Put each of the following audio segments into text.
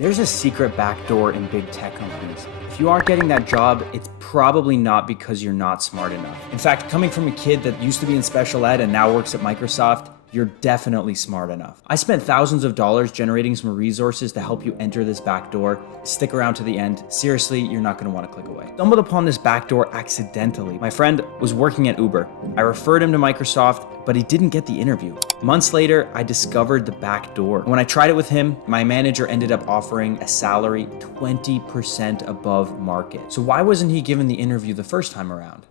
There's a secret backdoor in big tech companies. If you aren't getting that job, it's probably not because you're not smart enough. In fact, coming from a kid that used to be in special ed and now works at Microsoft, you're definitely smart enough. I spent thousands of dollars generating some resources to help you enter this backdoor. Stick around to the end. Seriously, you're not gonna wanna click away. Stumbled upon this backdoor accidentally. My friend was working at Uber. I referred him to Microsoft, but he didn't get the interview. Months later, I discovered the backdoor. When I tried it with him, my manager ended up offering a salary 20% above market. So why wasn't he given the interview the first time around?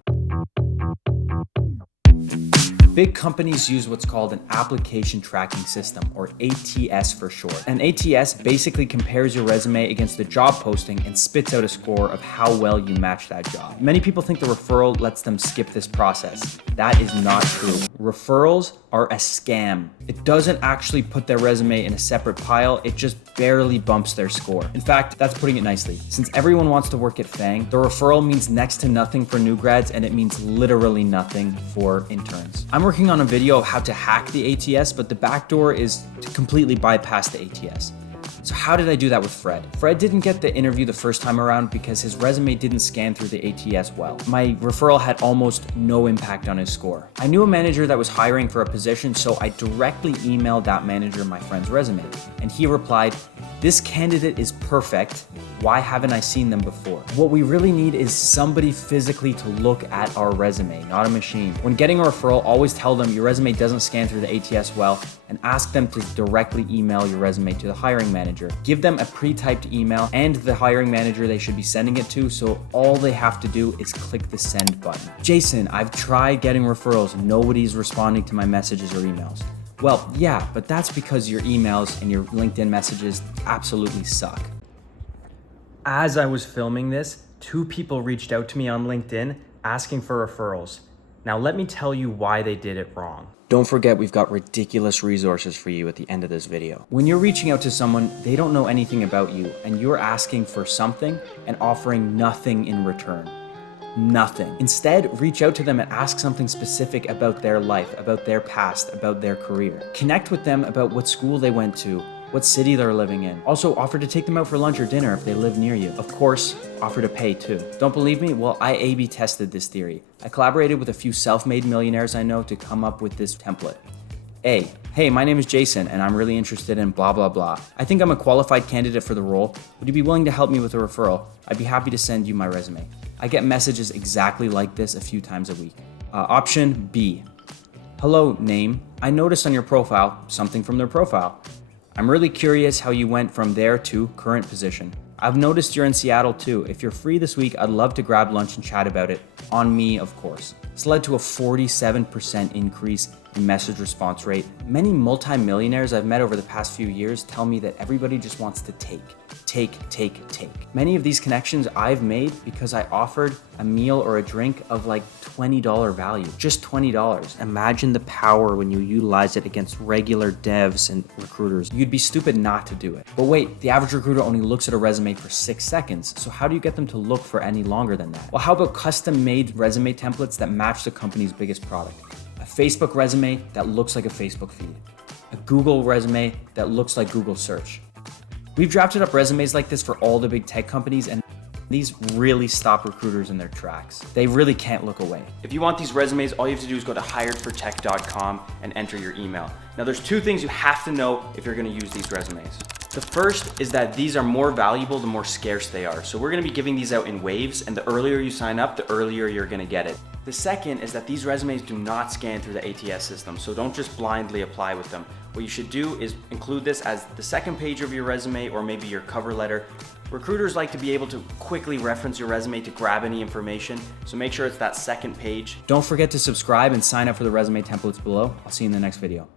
Big companies use what's called an application tracking system, or ATS for short. An ATS basically compares your resume against the job posting and spits out a score of how well you match that job. Many people think the referral lets them skip this process. That is not true. Referrals are a scam. It doesn't actually put their resume in a separate pile, it just barely bumps their score. In fact, that's putting it nicely. Since everyone wants to work at FANG, the referral means next to nothing for new grads, and it means literally nothing for interns. I'm working on a video of how to hack the ATS, but the backdoor is to completely bypass the ATS. So how did I do that with Fred? Fred didn't get the interview the first time around because his resume didn't scan through the ATS well. My referral had almost no impact on his score. I knew a manager that was hiring for a position, so I directly emailed that manager my friend's resume. And he replied, "This candidate is perfect. Why haven't I seen them before?" What we really need is somebody physically to look at our resume, not a machine. When getting a referral, always tell them your resume doesn't scan through the ATS well, and ask them to directly email your resume to the hiring manager. Give them a pre-typed email and the hiring manager they should be sending it to, so all they have to do is click the send button. "Jason, I've tried getting referrals. Nobody's responding to my messages or emails." Well, yeah, but that's because your emails and your LinkedIn messages absolutely suck. As I was filming this, 2 people reached out to me on LinkedIn asking for referrals. Now let me tell you why they did it wrong. Don't forget, we've got ridiculous resources for you at the end of this video. When you're reaching out to someone, they don't know anything about you, and you're asking for something and offering nothing in return. Nothing. Instead, reach out to them and ask something specific about their life, about their past, about their career. Connect with them about what school they went to, what city they're living in. Also, offer to take them out for lunch or dinner if they live near you. Of course, offer to pay too. Don't believe me? Well, I A/B tested this theory. I collaborated with a few self-made millionaires I know to come up with this template. A, hey, my name is Jason and I'm really interested in blah, blah, blah. I think I'm a qualified candidate for the role. Would you be willing to help me with a referral? I'd be happy to send you my resume. I get messages exactly like this a few times a week. Option B, hello, name. I noticed on your profile something from their profile. I'm really curious how you went from there to current position. I've noticed you're in Seattle too. If you're free this week, I'd love to grab lunch and chat about it. On me, of course. This led to a 47% increase in message response rate. Many multi-millionaires I've met over the past few years tell me that everybody just wants to take. Many of these connections I've made because I offered a meal or a drink of like $20 value, just $20. Imagine the power when you utilize it against regular devs and recruiters. You'd be stupid not to do it. But wait, the average recruiter only looks at a resume for 6 seconds. So how do you get them to look for any longer than that? Well, how about custom-made resume templates that match the company's biggest product? A Facebook resume that looks like a Facebook feed. A Google resume that looks like Google search. We've drafted up resumes like this for all the big tech companies, and these really stop recruiters in their tracks. They really can't look away. If you want these resumes, all you have to do is go to hiredfortech.com and enter your email. Now there's 2 things you have to know if you're gonna use these resumes. The first is that these are more valuable the more scarce they are. So we're gonna be giving these out in waves, and the earlier you sign up, the earlier you're gonna get it. The second is that these resumes do not scan through the ATS system, so don't just blindly apply with them. What you should do is include this as the second page of your resume or maybe your cover letter. Recruiters like to be able to quickly reference your resume to grab any information, so make sure it's that second page. Don't forget to subscribe and sign up for the resume templates below. I'll see you in the next video.